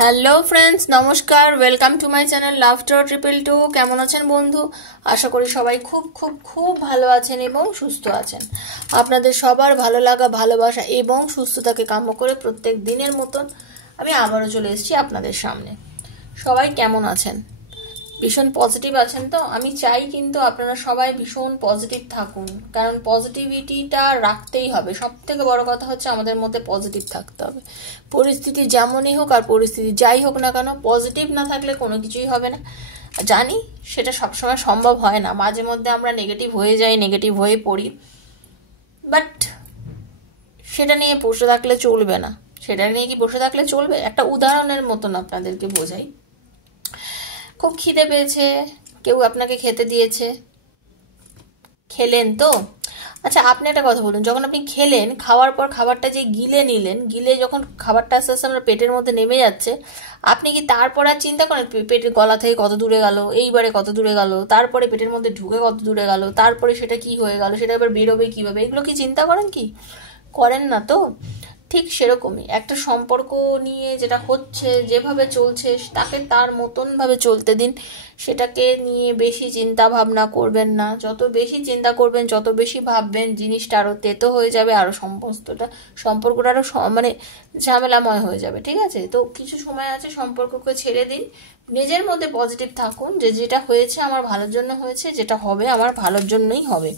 Hello friends, নমস্কার। Welcome to my channel laughter 222। কেমন আছেন বন্ধু? আশা করি সবাই খুব খুব খুব ভালো আছেন এবং সুস্থ আছেন। আপনাদের সবার ভালো লাগা, ভালোবাসা এবং সুস্থতাকে কাম্য করে প্রত্যেক দিনের মতন আমি আবারও চলে এসেছি আপনাদের সামনে। সবাই কেমন আছেন? ভীষণ পজিটিভ আছেন তো? আমি চাই কিন্তু আপনারা সবাই ভীষণ পজিটিভ থাকুন, কারণ পজিটিভিটিটা রাখতেই হবে। সব থেকে বড় কথা হচ্ছে আমাদের মধ্যে পজিটিভ থাকতে হবে। পরিস্থিতি যেমনই হোক আর পরিস্থিতি যাই হোক না কেন, পজিটিভ না থাকলে কোনো কিছুই হবে না। জানি সেটা সবসময় সম্ভব হয় না, মাঝে মধ্যে আমরা নেগেটিভ হয়ে যাই, নেগেটিভ হয়ে পড়ি, বাট সেটা নিয়ে বসে থাকলে চলবে না। সেটা নিয়ে কি বসে থাকলে চলবে? একটা উদাহরণের মতন আপনাদেরকে বোঝাই। খুব খিদে পেয়েছে, কেউ আপনাকে খেতে দিয়েছে, খেলেন তো? আচ্ছা, আপনি একটা কথা বলুন, যখন আপনি খেলেন, খাওয়ার পর খাবারটা যে গিলে নিলেন, গিলে যখন খাবারটা আস্তে আস্তে আপনার পেটের মধ্যে নেমে যাচ্ছে, আপনি কি তারপর আর চিন্তা করেন পেটের গলা থেকে কত দূরে গেল, এইবারে কত দূরে গেল, তারপরে পেটের মধ্যে ঢুকে কত দূরে গেল, তারপরে সেটা কি হয়ে গেল, সেটা এবার বেরোবে কিভাবে? এগুলো কি চিন্তা করেন? কি করেন না তো? ঠিক সেরকমই একটা সম্পর্ক নিয়ে যেটা হচ্ছে, যেভাবে চলছে তাকে তার মতন ভাবে চলতে দিন। সেটাকে নিয়ে বেশি চিন্তা ভাবনা করবেন না। যত বেশি চিন্তা করবেন, যত বেশি ভাববেন, জিনিসটা আরো তেতো হয়ে যাবে, আরো সম্পর্কটা আরো মানে ঝামেলাময় হয়ে যাবে। ঠিক আছে? তো কিছু সময় আছে, সম্পর্ককে ছেড়ে দিন, নিজের মধ্যে পজিটিভ থাকুন যে যেটা হয়েছে আমার ভালোর জন্য হয়েছে, যেটা হবে আমার ভালোর জন্যই হবে।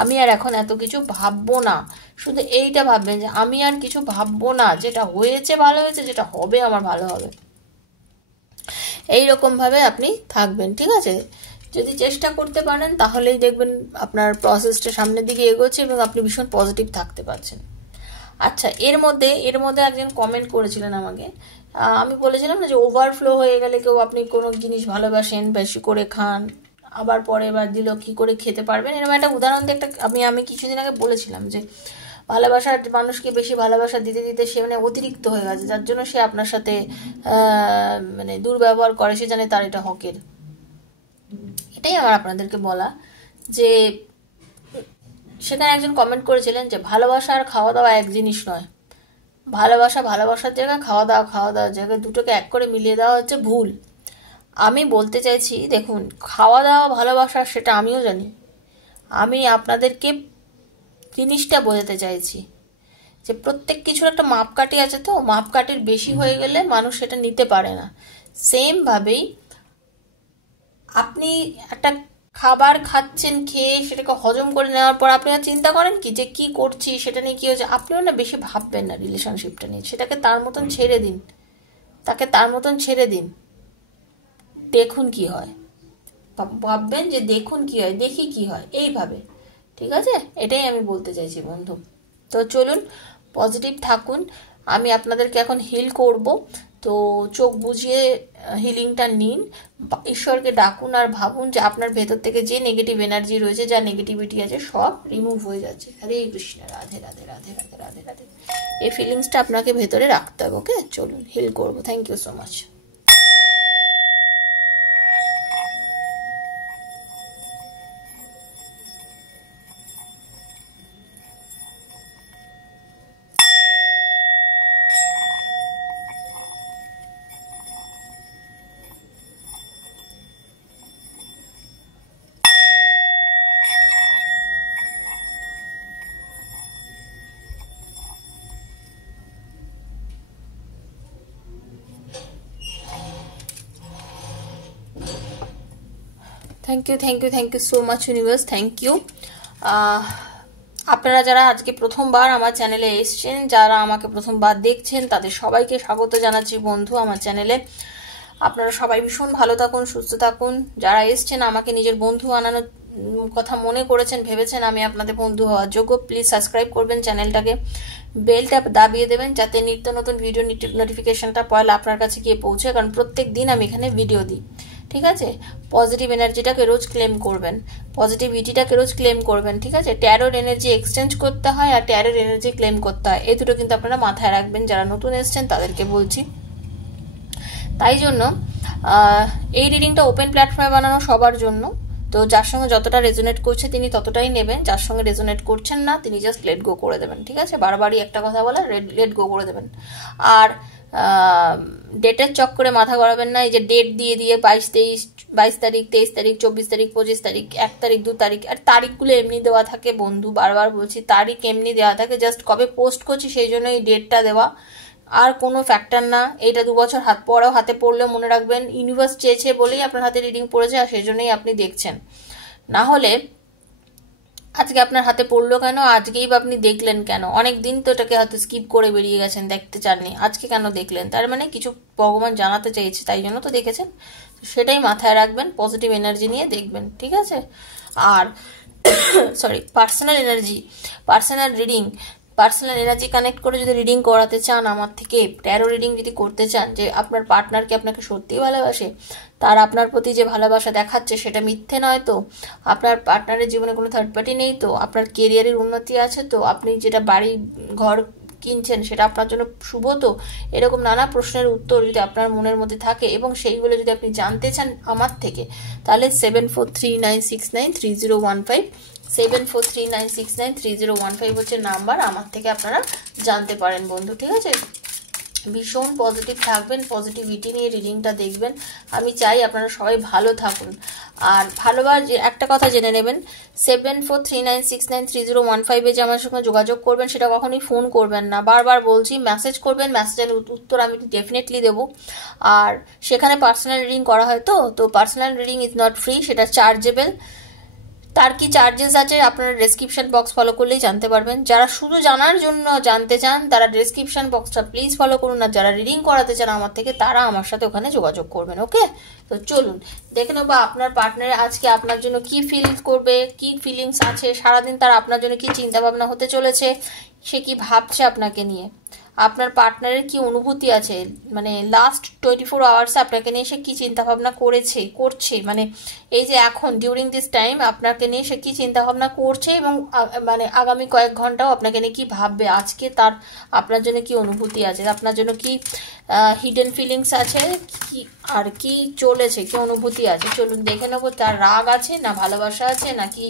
আমি আর এখন এত কিছু ভাববো না। শুধু এইটা ভাববেন যে আমি আর কিছু ভাববো না, যেটা হয়েছে ভালো হয়েছে, যেটা হবে আমার ভালো হবে। এইরকম ভাবে আপনি থাকবেন। ঠিক আছে? যদি চেষ্টা করতে পারেন তাহলেই দেখবেন আপনার প্রসেসটা সামনের দিকে এগোচ্ছে এবং আপনি ভীষণ পজিটিভ থাকতে পারছেন। আচ্ছা, এর মধ্যে একজন কমেন্ট করেছিলেন আমাকে। আমি বলেছিলাম না যে ওভারফ্লো হয়ে গেলে কেউ, আপনি কোনো জিনিস ভালোবাসেন, বেশি করে খান, আবার পরে বার দিল কি করে খেতে পারবেন? এরকম একটা উদাহরণ দিয়ে একটা আমি কিছুদিন আগে বলেছিলাম যে ভালোবাসার মানুষকে বেশি ভালোবাসা দিতে দিতে সে মানে অতিরিক্ত হয়ে গেছে, যার জন্য সে আপনার সাথে মানে দুর্ব্যবহার করে, সে জানে তার এটা হকের। এটাই আমার আপনাদেরকে বলা, যে সেখানে একজন কমেন্ট করেছিলেন যে ভালোবাসা আর খাওয়া দাওয়া এক জিনিস নয়। ভালোবাসার জায়গায়, খাওয়া দাওয়ার জায়গায়, দুটোকে এক করে মিলিয়ে দেওয়া হচ্ছে ভুল। আমি বলতে চাইছি, দেখুন, খাওয়া দাওয়া ভালোবাসা সেটা আমিও জানি। আমি আপনাদেরকে জিনিসটা বোঝাতে চাইছি যে প্রত্যেক কিছুর একটা মাপকাঠি আছে, তো মাপকাঠির বেশি হয়ে গেলে মানুষ সেটা নিতে পারে না। সেম ভাবেই আপনি একটা খাবার খাচ্ছেন, খেয়ে সেটাকে হজম করে নেওয়ার পর আপনি চিন্তা করেন কি যে কি করছি, সেটা নিয়ে কি হচ্ছে, আপনিও না বেশি ভাববেন না রিলেশনশিপটা নিয়ে। সেটাকে তার মতন ছেড়ে দিন, তাকে তার মতন ছেড়ে দিন, দেখুন কি হয়। ভাববেন যে দেখুন কি হয়, দেখি কি হয়, এইভাবে। ঠিক আছে? এটাই আমি বলতে চাইছি বন্ধু। তো চলুন, পজিটিভ থাকুন। আমি আপনাদেরকে এখন হিল করব, তো চোখ বুঝিয়ে হিলিংটা নিন, ঈশ্বরকে ডাকুন আর ভাবুন যে আপনার ভেতর থেকে যে নেগেটিভ এনার্জি রয়েছে, যা নেগেটিভিটি আছে, সব রিমুভ হয়ে যাচ্ছে। হরে কৃষ্ণ, রাধে রাধে রাধে রাধে রাধে রাধে। এই ফিলিংসটা আপনাকে ভেতরে রাখতে হবে। ওকে, চলুন হিল করবো। Thank you so much. Thank you so much universe, thank you. আপনারা যারা আজকে প্রথমবার আমার চ্যানেলে এসছেন, যারা আমাকে প্রথমবার দেখছেন, তাদের সবাইকে স্বাগত জানাচ্ছি বন্ধু আমার চ্যানেলে। আপনারা সবাই ভীষণ ভালো থাকুন, সুস্থ থাকুন। যারা এসছেন, আমাকে নিজের বন্ধু বানানোর কথা মনে করেছেন, ভেবেছেন আমি আপনাদের বন্ধু হওয়ার যোগ্য, প্লিজ সাবস্ক্রাইব করবেন চ্যানেলটাকে, বেলটা দাবিয়ে দেবেন যাতে নিত্য নতুন ভিডিও নোটিফিকেশনটা পয়লা আপনার কাছে গিয়ে পৌঁছে, কারণ প্রত্যেক দিন আমি এখানে ভিডিও দিই। ঠিক আছে? পজিটিভ এনার্জিটাকে রোজ ক্লেম করবেন, পজিটিভিটিটাকে রোজ ক্লেম করবেন। ঠিক আছে? ট্যারোর এনার্জি এক্সচেঞ্জ করতে হয় আর ট্যারোর এনার্জি ক্লেম করতে হয়, এই দুটো কিন্তু আপনারা মাথায় রাখবেন। যারা নতুন এসছেন তাদেরকে বলছি। তাই জন্য এই রিডিংটা ওপেন প্ল্যাটফর্মে বানানো সবার জন্য। তো যার সঙ্গে যতটা রেজোনেট করছে তিনি ততটাই নেবেন, যার সঙ্গে রেজোনেট করছেন না তিনি জাস্ট লেট গো করে দেবেন। ঠিক আছে? বারবারই একটা কথা বলা, লেট গো করে দেবেন। আর ডেটের চক্করে মাথা গড়াবেন না। এই যে ডেট দিয়ে দিয়ে 22 তারিখ, 23 তারিখ, 24 তারিখ, 25 তারিখ, 1 তারিখ, 2 তারিখ, আর তারিখগুলো এমনি দেওয়া থাকে বন্ধু, বারবার বলছি তারিখ এমনি দেওয়া থাকে, জাস্ট কবে পোস্ট করছি সেই জন্য এই ডেটটা দেওয়া, আর কোনো ফ্যাক্টর না। এইটা 2 বছর পরেও হাতে পড়লে মনে রাখবেন ইউনিভার্স চেয়েছে বলেই আপনার হাতে রিডিং পড়েছে, আর সেই জন্যই আপনি দেখছেন। না হলে আজকে আপনার হাতে পড়লো কেন, আজকেই বা আপনি দেখলেন কেন? অনেক দিন তো এটাকে হয়তো স্কিপ করে বেরিয়ে গেছেন, দেখতে চাননি, আজকে কেন দেখলেন? তার মানে কিছু ভগবান জানাতে চাইছে, তাই জন্য তো দেখেছেন। সেটাই মাথায় রাখবেন, পজিটিভ এনার্জি নিয়ে দেখবেন, ঠিক আছে? আর সরি, পার্সোনাল এনার্জি কানেক্ট করে যদি রিডিং করাতে চান আমার থেকে, ট্যারো রিডিং যদি করতে চান, যে আপনার পার্টনারকে আপনাকে সত্যিই ভালোবাসে, তার আপনার প্রতি যে ভালোবাসা দেখাচ্ছে সেটা মিথ্যে নয় তো, আপনার পার্টনারের জীবনে কোনো থার্ড পার্টি নেই তো, আপনার কেরিয়ারের উন্নতি আছে তো, আপনি যেটা বাড়ি ঘর কিনছেন সেটা আপনার জন্য শুভ তো, এরকম নানা প্রশ্নের উত্তর যদি আপনার মনের মধ্যে থাকে এবং সেইগুলো যদি আপনি জানতে চান আমার থেকে, তাহলে 7439693015 7439693015 হচ্ছে নাম্বার, আমার থেকে আপনারা জানতে পারেন বন্ধু, ঠিক আছে? ভীষণ পজিটিভ থাকবেন, পজিটিভিটি নিয়ে রিডিংটা দেখবেন। আমি চাই আপনারা সবাই ভালো থাকুন। আর ভালোবার যে একটা কথা জেনে নেবেন, 7439693015 যে আমার সঙ্গে যোগাযোগ করবেন সেটা কখনোই ফোন করবেন না, বারবার বলছি, মেসেজ করবেন, মেসেজের উত্তর আমি ডেফিনেটলি দেবো। আর সেখানে পার্সোনাল রিডিং করা হয় তো personal reading is not free, সেটা চার্জেবল। তার কি চার্জেস আছে আপনারা ডেসক্রিপশন বক্স ফলো করলেই জানতে পারবেন। যারা শুধু জানার জন্য জানতে চান তারা ডেসক্রিপশন বক্সটা প্লিজ ফলো করুন, আর যারা রিডিং করাতে চান আমার থেকে তারা আমার সাথে ওখানে যোগাযোগ করবেন, ওকে? তো চলুন দেখে নেবো আপনার পার্টনার আজকে আপনার জন্য কি ফিল করবে, কি ফিলিংস আছে, সারাদিন তার আপনার জন্য কি চিন্তা ভাবনা হতে চলেছে, সে কি ভাবছে আপনাকে নিয়ে, আপনার পার্টনারের কি অনুভূতি আছে, মানে লাস্ট 24 আওয়ার্সে আপনাকে নিয়ে সে কি চিন্তা ভাবনা করছে, মানে এই যে এখন ডিউরিং দিস টাইম আপনাকে নিয়ে সে কি চিন্তা ভাবনা করছে, এবং মানে আগামী কয়েক ঘন্টাও আপনাকে নিয়ে কি ভাববে, আজকে তার আপনার জন্য কি অনুভূতি আছে, আপনার জন্য কি হিডেন ফিলিংস আছে, কি আর কি চলেছে, কি অনুভূতি আছে। চলুন দেখে নেবো তার রাগ আছে না ভালোবাসা আছে, নাকি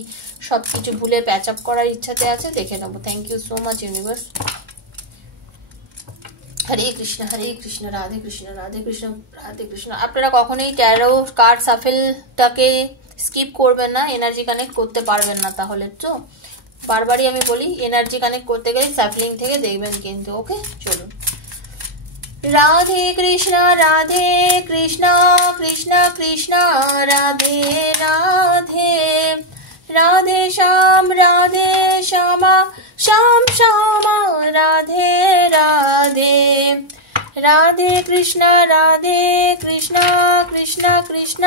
সবকিছু ভুলে প্যাচ আপ করার ইচ্ছাতে আছে, দেখে নেবো। Thank you so much universe. Hare Krishna Radhe Krishna Radhe Krishna Radhe Krishna. আপনারা কখনোই ট্যারো কার্ড সাফেলটাকে স্কিপ করবেন না, এনার্জি কানেক্ট করতে পারবেন না তাহলে তো। বারবারই আমি বলি এনার্জি কানেক্ট করতে গেলে সাফলিং থেকে দেখবেন কিন্তু, ওকে? চলুন। রাধে কৃষ্ণ কৃষ্ণ কৃষ্ণ রাধে রাধে, রাধে শ্যাম শ্যাম শ্যামা রাধে রাধে, রাধে কৃষ্ণ কৃষ্ণ কৃষ্ণ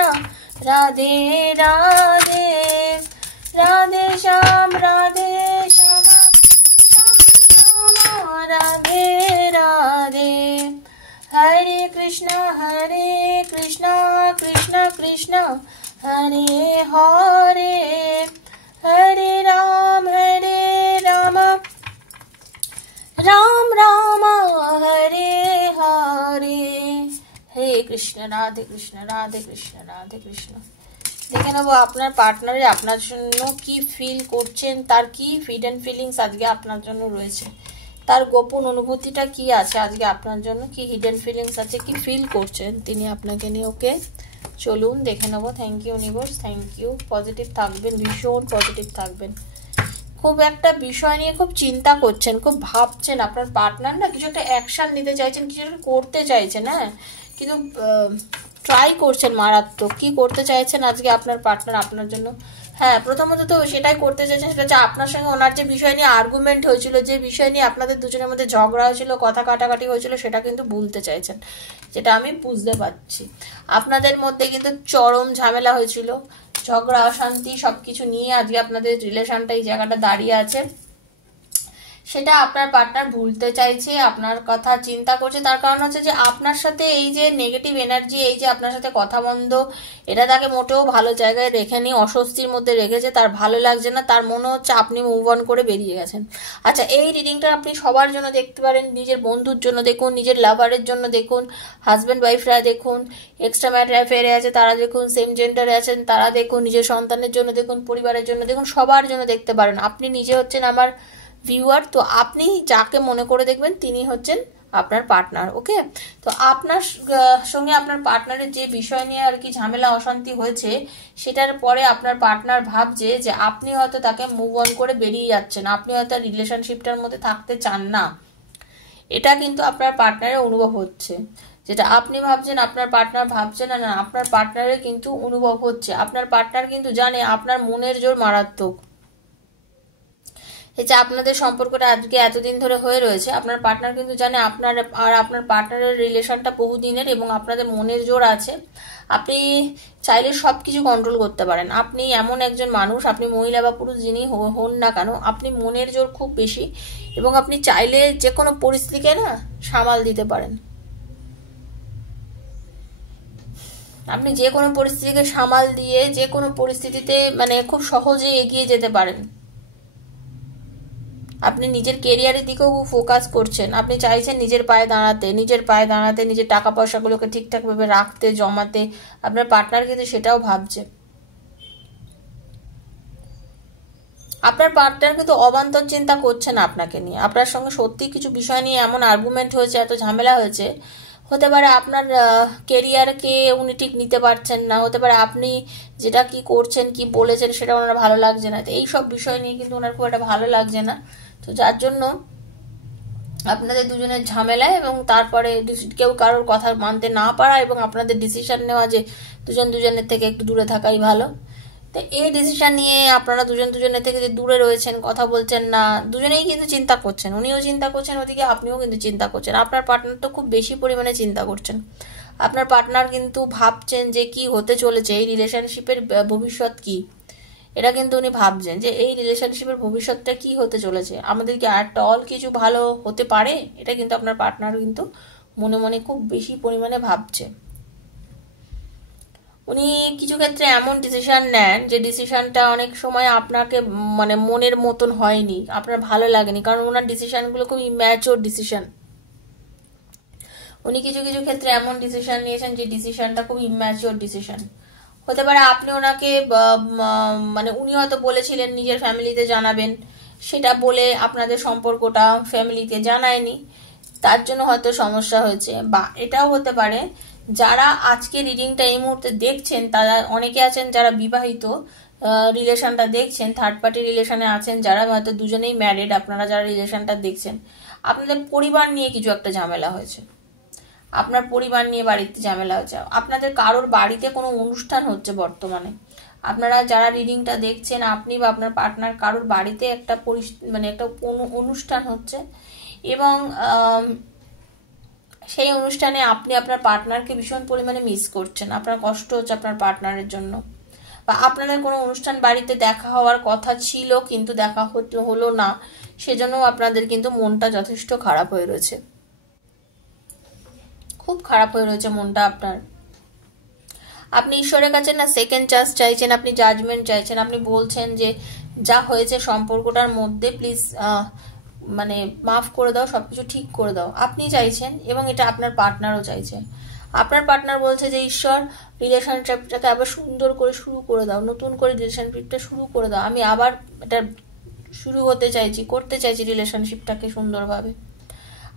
রাধে রাধে, রাধে শ্যাম শ্যামা রাধে রাধে, হরে কৃষ্ণ কৃষ্ণ কৃষ্ণ হরে হরে, হরে রাম রাম রাম হরে হরে, হরে কৃষ্ণ রাধে কৃষ্ণ রাধে কৃষ্ণ রাধে কৃষ্ণ। দেখে নেবো আপনার পার্টনারে আপনার জন্য কি ফিল করছেন, তার কি হিডেন ফিলিংস আজকে আপনার জন্য রয়েছে, তার গোপন অনুভূতিটা কি আছে আজকে আপনার জন্য, কি হিডেন ফিলিংস আছে, কি ফিল করছেন তিনি আপনাকে নিয়ে, ওকে? চলুন দেখে নেবো। Thank you universe, thank you. Positive থাকবেন, ভীষণ পজিটিভ থাকবেন। খুব একটা বিষয় নিয়ে খুব চিন্তা করছেন, খুব ভাবছেন, আপনার পার্টনার না কিছু একটা অ্যাকশন নিতে চাইছেন, কিছু একটা করতে চাইছেন, হ্যাঁ, কিন্তু ট্রাই করছেন মারাত্মক। কি করতে চাইছেন আজকে আপনার পার্টনার আপনার জন্য? হ্যাঁ, প্রথমত তো সেটাই করতে চাইছেন, সেটা হচ্ছে আপনার সঙ্গে ওনার যে বিষয় নিয়ে আর্গুমেন্ট হয়েছিল, যে বিষয় নিয়ে আপনাদের দুজনের মধ্যে ঝগড়া হয়েছিল, কথা কাটাকাটি হয়েছিল, সেটা কিন্তু ভুলতে চাইছেন, যেটা আমি বুঝতে পারছি। আপনাদের মধ্যে কিন্তু চরম ঝামেলা হয়েছিল, ঝগড়া অশান্তি সবকিছু নিয়ে আজকে আপনাদের রিলেশনটা এই জায়গাটা দাঁড়িয়ে আছে, সেটা আপনার পার্টনার ভুলতে চাইছে, আপনার কথা চিন্তা করছে। তার কারণ হচ্ছে যে আপনার সাথে এই যে নেগেটিভ এনার্জি, এই যে আপনার সাথে কথা বন্ধ, এটা তাকে মোটেও ভালো জায়গায় রেখেনি, অস্বস্তির মধ্যে রেখেছে, তার ভালো লাগছে না, তার মনে হচ্ছে আপনি মুভ অন করে বেরিয়ে গেছেন। আচ্ছা, এই রিডিংটা আপনি সবার জন্য দেখতে পারেন, নিজের বন্ধুর জন্য দেখুন, নিজের লাভারের জন্য দেখুন, হাজব্যান্ড ওয়াইফরা দেখুন, এক্সট্রা ম্যারিটাল অ্যাফেয়ারে আছে তারা দেখুন, সেম জেন্ডারে আছেন তারা দেখুন, নিজের সন্তানের জন্য দেখুন, পরিবারের জন্য দেখুন, সবার জন্য দেখতে পারেন। আপনি নিজে হচ্ছেন আমার ভিউয়ার, তো আপনি যাকে মনে করে দেখবেন তিনি হচ্ছেন আপনার পার্টনার। ওকে, তো আপনার সঙ্গে আপনার পার্টনারের যে বিষয় নিয়ে আর কি ঝামেলা অশান্তি হয়েছে, সেটার পরে আপনার পার্টনার ভাবছে যে আপনি হয়তো তাকে মুভ অন করে বেরিয়ে যাচ্ছেন, আপনি হয়তো রিলেশনশিপটার মধ্যে থাকতে চান না। এটা কিন্তু আপনার পার্টনারের অনুভব হচ্ছে। যেটা আপনি ভাবছেন আপনার পার্টনার ভাবছে না, না, আপনার পার্টনারের কিন্তু অনুভব হচ্ছে। আপনার পার্টনার কিন্তু জানে আপনার মনের জোর মারাত্মক। এই যে আপনাদের সম্পর্কটা আজকে এতদিন ধরে হয়ে রয়েছে, আপনার পার্টনার কিন্তু জানে আপনার আর আপনার পার্টনারের রিলেশনটা বহুদিনের এবং আপনাদের মনের জোর আছে। আপনি চাইলে সব কিছু কন্ট্রোল করতে পারেন। আপনি এমন একজন মানুষ, আপনি মহিলা বা পুরুষ যিনি হন না কেন, আপনি মনের জোর খুব বেশি এবং আপনি চাইলে যে কোনো পরিস্থিতিকে না সামাল দিতে পারেন। আপনি যে কোনো পরিস্থিতিকে সামাল দিয়ে যে কোনো পরিস্থিতিতে মানে খুব সহজে এগিয়ে যেতে পারেন। আপনি নিজের কেরিয়ারের দিকেও ফোকাস করছেন। আপনি চাইছেন নিজের পায়ে দাঁড়াতে, নিজের টাকা পয়সাগুলোকে ঠিকঠাকভাবে রাখতে, জমাতে। আপনার পার্টনার কিন্তু সেটাও ভাবছে। আপনার পার্টনার কিন্তু অবান্তর চিন্তা করছে না আপনাকে নিয়ে। আপনার সঙ্গে সত্যি কিছু বিষয় নিয়ে এমন আর্গুমেন্ট হয়েছে, এত ঝামেলা হয়েছে। হতে পারে আপনার কেরিয়ারকে উনি ঠিক নিতে পারছেন না, হতে পারে আপনি যেটা কি করছেন কি বলেছেন সেটা ওনার ভালো লাগছে না। তো এইসব বিষয় নিয়ে কিন্তু ওনার খুব একটা ভালো লাগছে না। তো যার জন্য আপনাদের দুজনের ঝামেলা এবং তারপরে কেউ কারোর কথা মানতে না পারা এবং আপনাদের ডিসিশন নেওয়া যে দুজনের থেকে একটু দূরে থাকাই ভালো। তো এই ডিসিশন নিয়ে আপনারা দুজনের থেকে যে দূরে রয়েছেন, কথা বলছেন না, দুজনেই কিন্তু চিন্তা করছেন। উনিও চিন্তা করছেন, ওদিকে আপনিও কিন্তু চিন্তা করছেন। আপনার পার্টনার তো খুব বেশি পরিমাণে চিন্তা করছেন। আপনার পার্টনার কিন্তু ভাবছেন যে কি হতে চলেছে, এই রিলেশনশিপের ভবিষ্যৎ কি, এটা কিন্তু উনি ভাবছেন যে এই রিলেশনশিপের ভবিষ্যৎটা কি হতে চলেছে, আমাদের কি আর টল কিছু ভালো হতে পারে। এটা কিন্তু আপনার পার্টনার কিন্তু মনে মনে খুব বেশি পরিমাণে ভাবছে। উনি কিছু ক্ষেত্রে এমন ডিসিশন নেন যে ডিসিশনটা অনেক সময় আপনাকে মানে মনের মতন হয়নি, আপনার ভালো লাগেনি, কারণ ওনার ডিসিশনগুলো খুব ইম্যাচিওর ডিসিশন। উনি কিছু কিছু ক্ষেত্রে এমন ডিসিশন নিয়েছেন যে ডিসিশনটা খুব ইম্যাচিওর ডিসিশন। হতে পারে আপনি ওনাকে মানে উনি হয়তো বলেছিলেন নিজের ফ্যামিলিতে জানাবেন, সেটা বলে আপনাদের সম্পর্কটা ফ্যামিলিতে জানায়নি, তার জন্য হয়তো সমস্যা হয়েছে। বা এটাও হতে পারে যারা আজকে রিডিংটা এই মুহূর্তে দেখছেন, তারা অনেকে আছেন যারা বিবাহিত রিলেশনটা দেখছেন, থার্ড পার্টি রিলেশনে আছেন যারা, হয়তো দুজনেই ম্যারিড। আপনারা যারা রিলেশনটা দেখছেন, আপনাদের পরিবার নিয়ে কিছু একটা ঝামেলা হয়েছে, আপনার পরিবার নিয়ে বাড়িতে ঝামেলা হচ্ছে, আপনাদের কারোর বাড়িতে কোনো অনুষ্ঠান হচ্ছে বর্তমানে। আপনারা যারা রিডিংটা দেখছেন, আপনি বা আপনার পার্টনার কারোর বাড়িতে একটা মানে একটা অনুষ্ঠান হচ্ছে এবং সেই অনুষ্ঠানে আপনি আপনার পার্টনারকে ভীষণ পরিমাণে মিস করছেন, আপনার কষ্ট হচ্ছে আপনার পার্টনারের জন্য। বা আপনাদের কোনো অনুষ্ঠান বাড়িতে দেখা হওয়ার কথা ছিল কিন্তু দেখা হলো না, সেজন্য আপনাদের কিন্তু মনটা যথেষ্ট খারাপ হয়ে রয়েছে, খুব খারাপ হয়ে রয়েছে মনটা আপনার। আপনি ঈশ্বরের কাছে না সেকেন্ড চান্স চাইছেন, আপনি জাজমেন্ট চাইছেন, আপনি বলছেন যে যা হয়েছে সম্পর্কটার মধ্যে প্লিজ মানে মাফ করে দাও, সবকিছু ঠিক করে দাও, আপনি চাইছেন এবং এটা আপনার পার্টনারও চাইছে। আপনার পার্টনার বলছে যে ঈশ্বর রিলেশনশিপটাকে আবার সুন্দর করে শুরু করে দাও, নতুন করে রিলেশনশিপটা শুরু করে দাও, আমি আবার এটা শুরু করতে চাইছি রিলেশনশিপটাকে সুন্দরভাবে।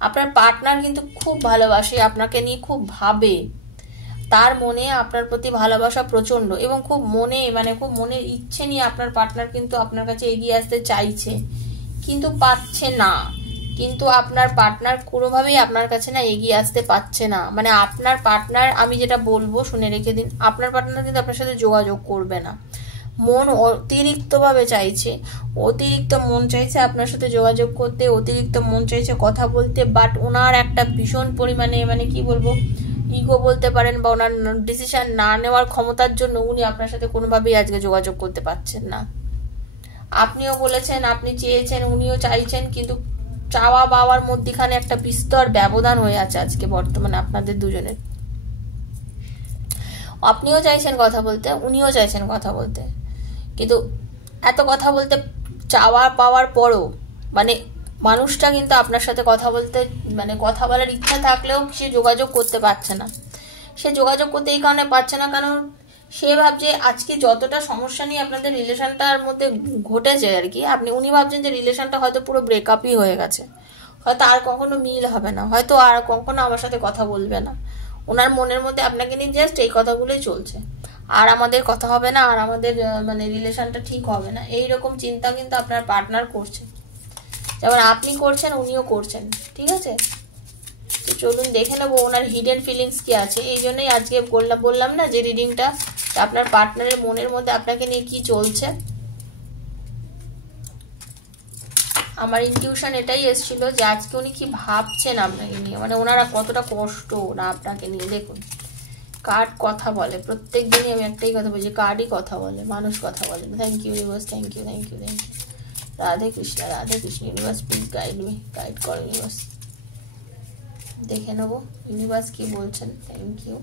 আপনার পার্টনার কিন্তু খুব ভালোবাসে, আপনাকে নিয়ে খুব ভাবে, তার মনে আপনার প্রতি ভালোবাসা প্রচন্ড এবং খুব মনের ইচ্ছে নিয়ে আপনার পার্টনার কিন্তু আপনার কাছে এগিয়ে আসতে চাইছে কিন্তু পাচ্ছে না। কিন্তু আপনার পার্টনার কোনোভাবেই আপনার কাছে না এগিয়ে আসতে পারছে না। মানে আপনার পার্টনার, আমি যেটা বলবো শুনে রেখে দিন, আপনার পার্টনার কিন্তু আপনার সাথে যোগাযোগ করবে না। মন অতিরিক্তভাবে চাইছে, অতিরিক্ত মন চাইছে আপনার সাথে যোগাযোগ করতে, অতিরিক্ত মন চাইছে কথা বলতে, বাট ওনার একটা ভীষণ পরিমাণে মানে কি বলবো ইগো বলতে পারেন বা ওনার ডিসিশন না নেওয়ার ক্ষমতার জন্য উনি আপনার সাথে কোনোভাবেই আজকে যোগাযোগ করতে পারছেন না। আপনিও বলেছেন, আপনি চেয়েছেন, উনিও চাইছেন, কিন্তু চাওয়া পাওয়ার মধ্যখানে একটা বিস্তর ব্যবধান হয়ে আছে আজকে বর্তমানে আপনাদের দুজনের। আপনিও চাইছেন কথা বলতে, উনিও চাইছেন কথা বলতে, কিন্তু এত কথা বলতে চাওয়া পাওয়ার পরও মানে মানুষটা কিন্তু আপনার সাথে কথা বলতে মানে কথা বলার ইচ্ছা থাকলেও সে যোগাযোগ করতে পারছে না। সে যোগাযোগ করতে এই কারণে পারছে না কারণ সে ভাবছে আজকে যতটা সমস্যা নিয়ে আপনাদের রিলেশনটার মধ্যে ঘটেছে আর কি, উনি ভাবছেন যে রিলেশনটা হয়তো পুরো ব্রেকআপই হয়ে গেছে, হয়তো আর কখনো মিল হবে না, হয়তো আর কখনো আমার সাথে কথা বলবে না। ওনার মনের মধ্যে আপনাকে নিয়ে জাস্ট এই কথাগুলোই চলছে, আর আমাদের কথা হবে না, আর আমাদের মানে রিলেশনটা ঠিক হবে না, এইরকম চিন্তা কিন্তু আপনার পার্টনার করছে। যেমন আপনি করছেন উনিও করছেন, ঠিক আছে? তো চলুন দেখে নেবো ওনার হিডেন ফিলিংস কি আছে। এই জন্যই আজকে বললাম না যে রিডিংটা, আপনার পার্টনারের মনের মধ্যে আপনাকে নিয়ে কি চলছে। আমার ইনটিউশন এটাই এসেছিল যে আজকে উনি কি ভাবছেন আপনাকে নিয়ে, মানে ওনারা কতটা কষ্ট না আপনাকে নিয়ে। দেখুন কার্ড কথা বলে, প্রত্যেক দিনই আমি একটাই কথা বলছি, কার্ডই কথা বলে, মানুষ কথা বলে। Thank you universe, thank you thank you thank you. Radhe Krishna universe, please guide me, guide করো ইউনিভার্স। দেখে নেবো ইউনিভার্স কি বলছেন। Thank you.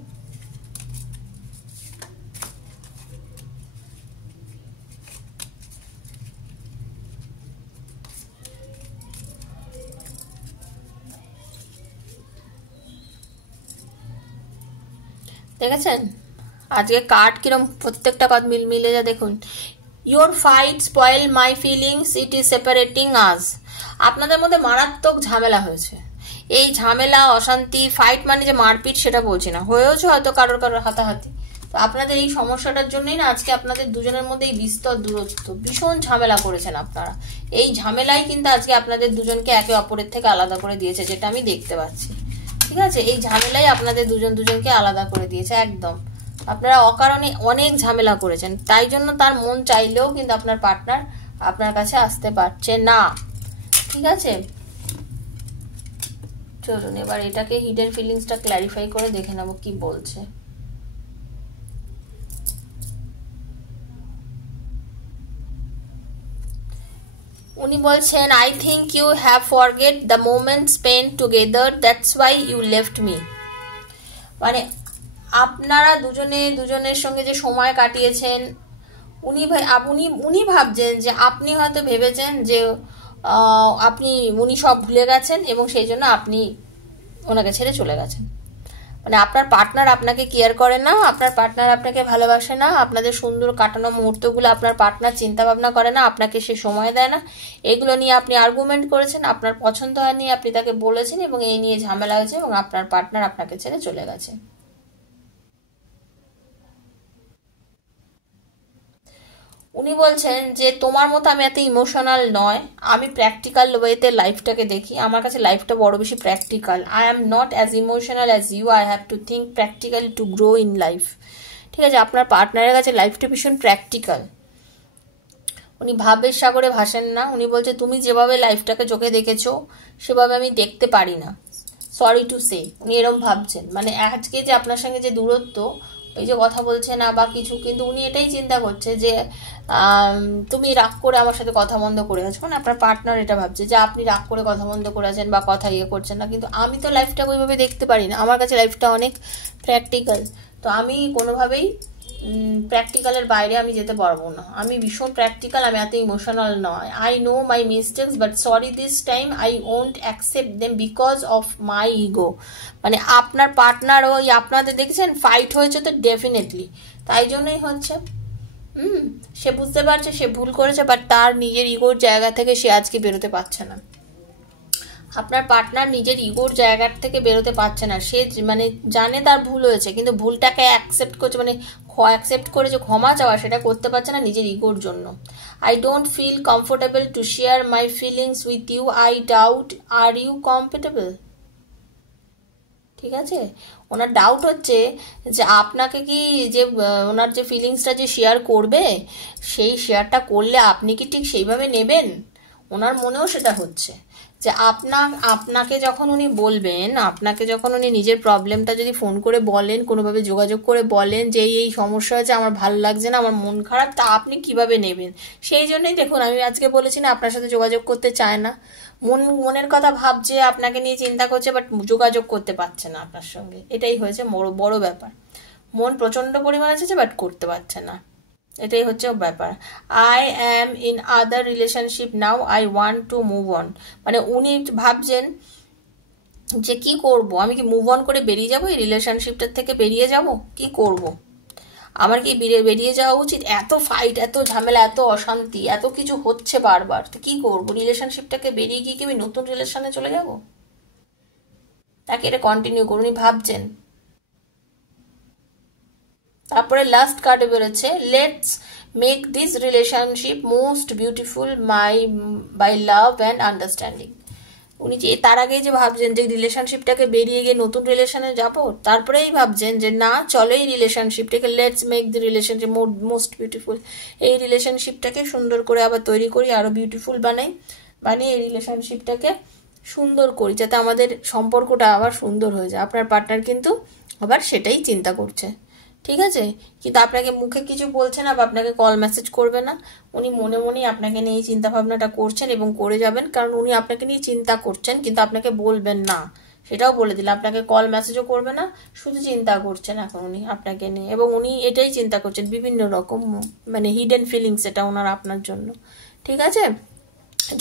দেখেছেন আজকে কার্ড কিরম প্রত্যেকটা কথা মিলে যা। দেখুন, your fight spoil my feelings, it is separating us. আপনাদের মধ্যে মারাত্মক ঝামেলা হয়েছে। এই ঝামেলা অশান্তি, ফাইট মানে যে মারপিট সেটা বলছি না, হয়েওছে হয়তো কারোর হাতাহাতি। তো আপনাদের এই সমস্যাটার জন্যই না আজকে আপনাদের দুজনের মধ্যে এই বিস্তর দূরত্ব, ভীষণ ঝামেলা করেছেন আপনারা। এই ঝামেলাই কিন্তু আজকে আপনাদের দুজনকে একে অপরের থেকে আলাদা করে দিয়েছে, যেটা আমি দেখতে পাচ্ছি। ঠিক আছে, এই ঝামেলাই আপনাদের দুজনকে আলাদা করে দিয়েছে একদম। আপনারা অকারণে অনেক ঝামেলা করেছেন, তাই জন্য তার মন চাইলেও কিন্তু আপনার পার্টনার আপনার কাছে আসতে পারছে না। ঠিক আছে, চলুন এবার এটাকে হিডেন ফিলিংসটা ক্ল্যারিফাই করে দেখে নেবো কি বলছে। উনি বলছেন, I think you have forget the moment spend together, that's why you left me. মানে আপনারা দুজনের সঙ্গে যে সময় কাটিয়েছেন, উনি ভাবছেন যে আপনি হয়তো ভেবেছেন যে উনি সব ভুলে গেছেন এবং সেই জন্য আপনি ওনাকে ছেড়ে চলে গেছেন। মানে আপনার পার্টনার আপনাকে কেয়ার করে না, আপনার পার্টনার আপনাকে ভালোবাসে না, আপনাদের সুন্দর কাটানো মুহূর্তগুলো আপনার পার্টনার চিন্তা ভাবনা করে না, আপনাকে সে সময় দেয় না। এগুলো নিয়ে আপনি আর্গুমেন্ট করেছেন, আপনার পছন্দ হয়নি, আপনি তাকে বলেছেন এবং এই নিয়ে ঝামেলা হয়েছে এবং আপনার পার্টনার আপনাকে ছেড়ে চলে গেছে। উনি বলছেন যে তোমার মতো আমি এত ইমোশনাল নয়, আমি প্র্যাকটিক্যাল ওয়েতে লাইফটাকে দেখি, আমার কাছে লাইফটা বড় বেশি practical. I am not as emotional as you, I have to think practically to grow in life. ঠিক আছে, আপনার পার্টনারের কাছে লাইফটা ভীষণ প্র্যাকটিক্যাল। উনি ভাবের সাগরে ভাসেন না। উনি বলছে তুমি যেভাবে লাইফটাকে চোখে দেখেছো সেভাবে আমি দেখতে পারি না, সরি টু সে। উনি এরকম ভাবছেন, মানে আজকে যে আপনার সঙ্গে যে দূরত্ব, ওই যে কথা বলছে না বা কিছু, কিন্তু উনি এটাই চিন্তা করছে যে তুমি রাগ করে আমার সাথে কথা বন্ধ করে আছো। মানে আপনার পার্টনার এটা ভাবছে যে আপনি রাগ করে কথা বন্ধ করে আছেন বা কথা করছেন না, কিন্তু আমি তো লাইফটাকে ওইভাবে দেখতে পারি না, আমার কাছে লাইফটা অনেক প্র্যাকটিক্যাল। তো আমি কোনোভাবেই প্র্যাকটিক্যালের বাইরে আমি যেতে পারবো না, আমি ভীষণ প্র্যাকটিক্যাল, আমি এত ইমোশনাল নয়। I know my mistakes but sorry this time I won't accept them because of my ego. মানে আপনার পার্টনার ওই আপনাদের দেখছেন ফাইট হয়েছে তো ডেফিনেটলি তাই জন্যই হচ্ছে। সে বুঝতে পারছে সে ভুল করেছে, বাট তার নিজের ইগোর জায়গা থেকে সে আজকে বেরোতে পারছে না। আপনার পার্টনার নিজের ইগোর জায়গার থেকে বেরোতে পারছে না, সে মানে জানে তার ভুল হয়েছে কিন্তু ভুলটাকে অ্যাকসেপ্ট করছে, মানে অ্যাকসেপ্ট করে যে ক্ষমা চাওয়া সেটা করতে পারছে না নিজের ইগোর জন্য। I don't feel comfortable to share my feelings with you, I doubt are you comfortable. ঠিক আছে, ওনার ডাউট হচ্ছে যে আপনাকে কি যে ওনার যে ফিলিংসটা যে শেয়ার করবে সেই শেয়ারটা করলে আপনি কি ঠিক সেইভাবে নেবেন। ওনার মনেও সেটা হচ্ছে যে আপনাকে যখন উনি বলবেন, আপনাকে যখন উনি নিজের প্রবলেমটা যদি ফোন করে বলেন, কোনোভাবে যোগাযোগ করে বলেন যে এই সমস্যা হচ্ছে, আমার ভালো লাগছে না, আমার মন খারাপ, তা আপনি কিভাবে নেবেন। সেই জন্যই দেখুন আমি আজকে বলেছি না আপনার সাথে যোগাযোগ করতে চায় না, মনের কথা ভাবছে, আপনাকে নিয়ে চিন্তা করছে, বাট যোগাযোগ করতে পারছে না আপনার সঙ্গে। এটাই হয়েছে বড় ব্যাপার। মন প্রচন্ড পরিমাণে আছে বাট করতে পারছে না, এটাই হচ্ছে ব্যাপার। I am in other relationship now, I want to move on. মানে উনি ভাবছেন যে কি করব, আমি কি মুভ অন করে বেরিয়ে যাব, এই রিলেশনশিপটার থেকে বেরিয়ে যাব, কি করব। আমার কি বেরিয়ে যাওয়া উচিত? এত ফাইট, এত ঝামেলা, এত অশান্তি, এত কিছু হচ্ছে বারবার, তো কি করবো? রিলেশনশিপটাকে বেরিয়ে গিয়ে কি আমি নতুন রিলেশনে চলে যাব? তাকে এটা কন্টিনিউ করুন, উনি ভাবছেন। তারপরে লাস্ট কার্ডে বেরোচ্ছে, let's make this relationship most beautiful by love and understanding. উনি যে তার আগে যে ভাবছেন যে রিলেশনশিপটাকে বেরিয়ে গিয়ে নতুন রিলেশনে যাব, তারপরেই ভাবছেন যে না, চলো এই রিলেশনশিপটাকে, let's make the relationship most beautiful, এই রিলেশনশিপটাকে সুন্দর করে আবার তৈরি করি, আরো বিউটিফুল বানিয়ে এই রিলেশনশিপটাকে সুন্দর করি, যাতে আমাদের সম্পর্কটা আবার সুন্দর হয়ে যায়। আপনার পার্টনার কিন্তু আবার সেটাই চিন্তা করছে, ঠিক আছে? কিন্তু আপনাকে মুখে কিছু বলছে না বা আপনাকে কল মেসেজ করবে না, উনি মনে মনেই আপনাকে নিয়ে চিন্তা ভাবনাটা করছেন এবং করে যাবেন, কারণ উনি আপনাকে নিয়ে চিন্তা করছেন কিন্তু আপনাকে বলবেন না, সেটাও বলে দিলে। আপনাকে কল মেসেজও করবে না, শুধু চিন্তা করছেন এখন উনি আপনাকে নিয়ে, এবং উনি এটাই চিন্তা করছেন বিভিন্ন রকম, মানে হিডেন ফিলিংস এটা ওনার আপনার জন্য, ঠিক আছে?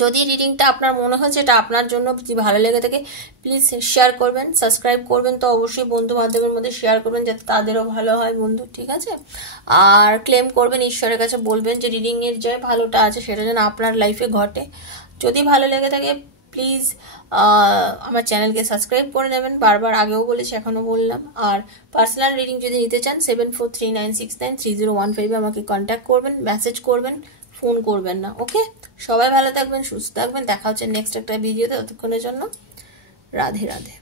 যদি রিডিংটা আপনার মনে হচ্ছে এটা আপনার জন্য, যদি ভালো লেগে থাকে প্লিজ শেয়ার করবেন, সাবস্ক্রাইব করবেন, তো অবশ্যই বন্ধু বান্ধবের মধ্যে শেয়ার করবেন যাতে তাদেরও ভালো হয় বন্ধু, ঠিক আছে? আর ক্লেম করবেন, ঈশ্বরের কাছে বলবেন যে রিডিং এর যে ভালোটা আছে সেটা যেন আপনার লাইফে ঘটে। যদি ভালো লেগে থাকে প্লিজ আমার চ্যানেলকে সাবস্ক্রাইব করে নেবেন, বারবার আগেও বলেছি এখনো বললাম। আর পার্সোনাল রিডিং যদি নিতে চান 7439693015 আমাকে কন্ট্যাক্ট করবেন, মেসেজ করবেন, ফোন করবেন না, ওকে? সবাই ভালো থাকবেন, সুস্থ থাকবেন, দেখা হচ্ছে নেক্সট একটা ভিডিওতে। ততক্ষণের জন্য রাধে রাধে।